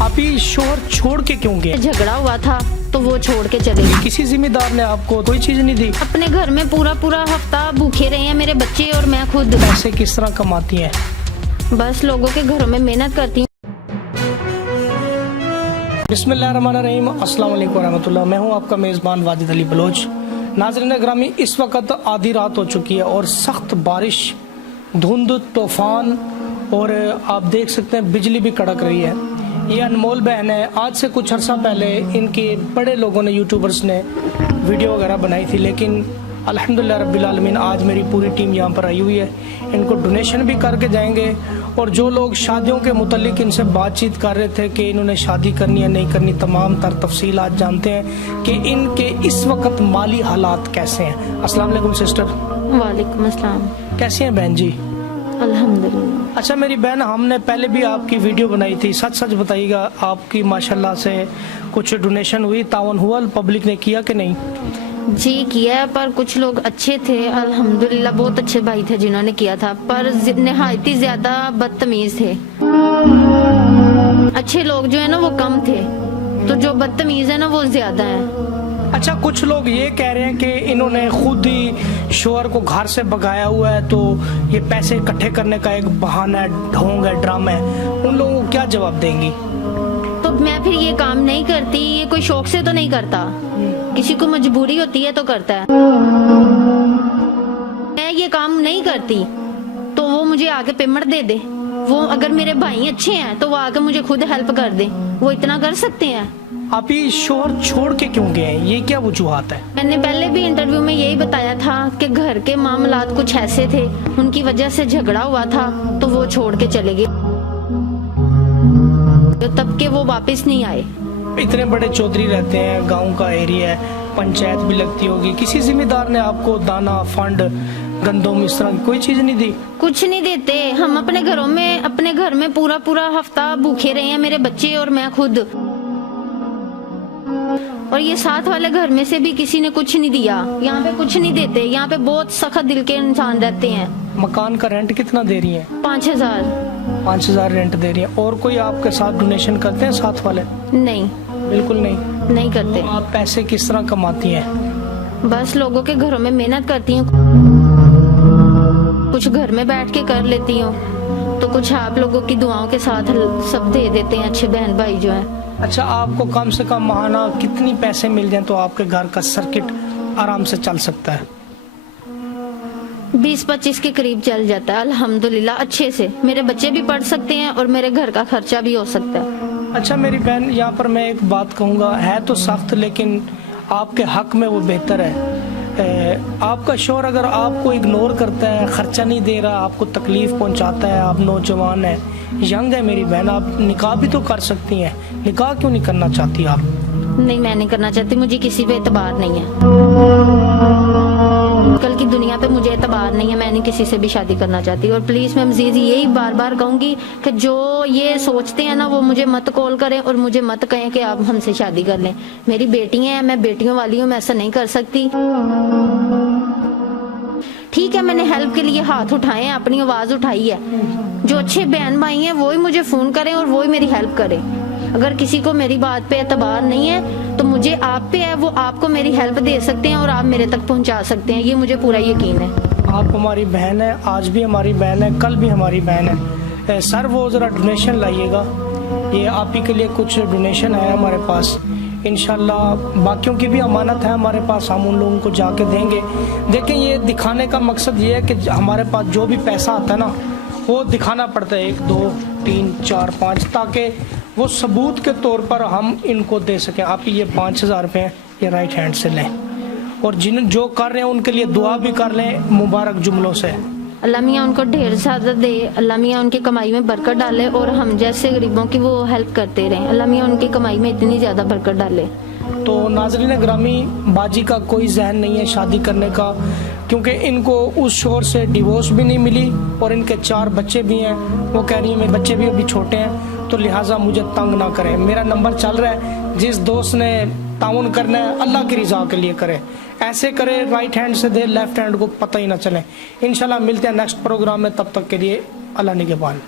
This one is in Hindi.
आप ही शोहर छोड़ के क्यों गए? झगड़ा हुआ था तो वो छोड़ के चले गए। किसी जिम्मेदार ने आपको कोई चीज नहीं दी? अपने घर में पूरा हफ्ता भूखे रहे हैं मेरे बच्चे और मैं खुद। पैसे किस तरह कमाती हैं? बस लोगों के घरों में मेहनत करती हूँ। बिस्मिल्लाहिर्रहमानिर्रहीम, अस्सलाम वालेकुम रहमतुल्लाह। मैं हूँ आपका मेज़बान वाजिद अली बलोच। नाज़रीन ग्रामी, इस वक्त आधी रात हो चुकी है और सख्त बारिश, धुंध, तूफान और आप देख सकते हैं बिजली भी कड़क रही है। ये अनमोल बहन है। आज से कुछ अर्सा पहले इनके बड़े लोगों ने, यूट्यूबर्स ने वीडियो वगैरह बनाई थी, लेकिन अल्हम्दुलिल्लाह रब्बिल आलमीन आज मेरी पूरी टीम यहाँ पर आई हुई है। इनको डोनेशन भी करके जाएंगे और जो लोग शादियों के मुतल्लिक इनसे बातचीत कर रहे थे कि इन्होंने शादी करनी है नहीं करनी, तमाम तर तफसील आज जानते हैं कि इनके इस वक्त माली हालात कैसे हैं। अस्सलाम वालेकुम सिस्टर। वालेकुम अस्सलाम। कैसी हैं बहन जी? अल्हम्दुलिल्लाह। अच्छा मेरी बहन, हमने पहले भी आपकी वीडियो बनाई थी, सच सच बताइएगा, आपकी माशाल्लाह से कुछ डोनेशन हुई, तावन हुआ, पब्लिक ने किया कि नहीं? जी किया, पर कुछ लोग अच्छे थे, अल्हम्दुलिल्लाह बहुत अच्छे भाई थे जिन्होंने किया था, पर निहायती ज्यादा बदतमीज थे। अच्छे लोग जो है ना वो कम थे, तो जो बदतमीज है ना वो ज्यादा है। अच्छा, कुछ लोग ये कह रहे हैं कि इन्होंने खुद ही शोहर को घर से भगाया हुआ है, तो ये पैसे इकट्ठे करने का एक बहाना है, ढोंग है, ड्रामा है। उन लोगों को क्या जवाब देंगी? तो मैं फिर ये काम नहीं करती, ये कोई शौक से तो नहीं करता, किसी को मजबूरी होती है तो करता है। मैं ये काम नहीं करती तो वो मुझे आके पेमेंट दे दे। वो अगर मेरे भाई अच्छे हैं तो वो आके मुझे खुद हेल्प कर दे, वो इतना कर सकते हैं। आप ही शोहर छोड़ के क्यों गए हैं? ये क्या वजूहात है? मैंने पहले भी इंटरव्यू में यही बताया था कि घर के मामलात कुछ ऐसे थे, उनकी वजह से झगड़ा हुआ था तो वो छोड़ के चले गए, तो तब के वो वापस नहीं आए। इतने बड़े चौधरी रहते हैं, गांव का एरिया है, पंचायत भी लगती होगी, किसी जिम्मेदार ने आपको दाना, फंड, गंदम इस तरह की कोई चीज नहीं दी? कुछ नहीं देते। हम अपने घर में पूरा हफ्ता भूखे रहे हैं मेरे बच्चे और मैं खुद, और ये साथ वाले घर में से भी किसी ने कुछ नहीं दिया। यहाँ पे कुछ नहीं देते, यहाँ पे बहुत सख्त दिल के इंसान रहते हैं। मकान का रेंट कितना दे रही हैं? 5000। 5000 रेंट दे रही हैं। और कोई आपके साथ डोनेशन करते हैं साथ वाले? नहीं, बिल्कुल नहीं करते। तो आप पैसे किस तरह कमाती हैं? बस लोगों के घरों में मेहनत करती हूँ, कुछ घर में बैठ के कर लेती हूँ, तो कुछ आप लोगों की दुआओं के साथ सब दे देते हैं अच्छे बहन भाई जो हैं। अच्छा, आपको कम से कम माहाना कितनी पैसे मिल जाएं तो आपके घर का सर्किट आराम से चल सकता है? 20-25 के करीब चल जाता है अल्हम्दुलिल्लाह, अच्छे से। मेरे बच्चे भी पढ़ सकते हैं और मेरे घर का खर्चा भी हो सकता है। अच्छा मेरी बहन, यहाँ पर मैं एक बात कहूँगा, है तो सख्त लेकिन आपके हक में वो बेहतर है। आपका शौहर अगर आपको इग्नोर करता है, खर्चा नहीं दे रहा, आपको तकलीफ पहुँचाता है, आप नौजवान है, यंग है मेरी बहन, आप निकाह भी तो कर सकती हैं। निकाह क्यों नहीं करना चाहती आप? नहीं, मैं नहीं करना चाहती, मुझे किसी पे एतबार नहीं है। कल की दुनिया पे मुझे एतबार नहीं है, मैं नहीं किसी से भी शादी करना चाहती। और प्लीज मैं मजीद यही बार कहूंगी कि जो ये सोचते हैं ना वो मुझे मत कॉल करें और मुझे मत कहें कि आप हमसे शादी कर लें। मेरी बेटियां हैं, मैं बेटियों वाली हूँ, मैं ऐसा नहीं कर सकती। ठीक है, मैंने हेल्प के लिए हाथ उठाए हैं, अपनी आवाज उठाई है। जो अच्छे बहन भाई हैं वो ही मुझे फोन करें और वो ही मेरी हेल्प करें। अगर किसी को मेरी बात पे एतबार नहीं है तो मुझे आप पे है, वो आपको मेरी हेल्प दे सकते हैं और आप मेरे तक पहुंचा सकते हैं, ये मुझे पूरा यकीन है। आप हमारी बहन है, आज भी हमारी बहन है, कल भी हमारी बहन है। सर वो ज़रा डोनेशन लाइएगा, ये आप ही के लिए कुछ डोनेशन है हमारे पास। इंशाल्लाह बाकियों की भी अमानत है हमारे पास, हम उन लोगों को जाके देंगे। देखें, ये दिखाने का मकसद ये है कि हमारे पास जो भी पैसा आता है ना वो दिखाना पड़ता है, 1 2 3 4 5, ताकि वो सबूत के तौर पर हम इनको दे सकें। आप ये 5000 रुपये ये राइट हैंड से लें और जो कर रहे हैं उनके लिए दुआ भी कर लें मुबारक जुमलों से। अल्लाह मियाँ उनको ढेर ज़्यादा दे, अल्लाह मियाँ उनकी कमाई में बरकत डाले और हम जैसे गरीबों की वो हेल्प करते रहें। अल्लाह मियाँ उनकी कमाई में इतनी ज़्यादा बरकत डाले। तो नाज़रीन ग्रामी, बाजी का कोई जहन नहीं है शादी करने का, क्योंकि इनको उस शोहर से डिवोर्स भी नहीं मिली और इनके 4 बच्चे भी हैं। वो कह रही है मेरे बच्चे भी अभी छोटे हैं, तो लिहाजा मुझे तंग ना करें। मेरा नंबर चल रहा है, जिस दोस्त ने ताउन करना है अल्लाह की रज़ा के लिए करे, ऐसे करे, राइट हैंड से दे, लेफ्ट हैंड को पता ही ना चले। इंशाल्लाह मिलते हैं नेक्स्ट प्रोग्राम में, तब तक के लिए अल्लाह निगहबान।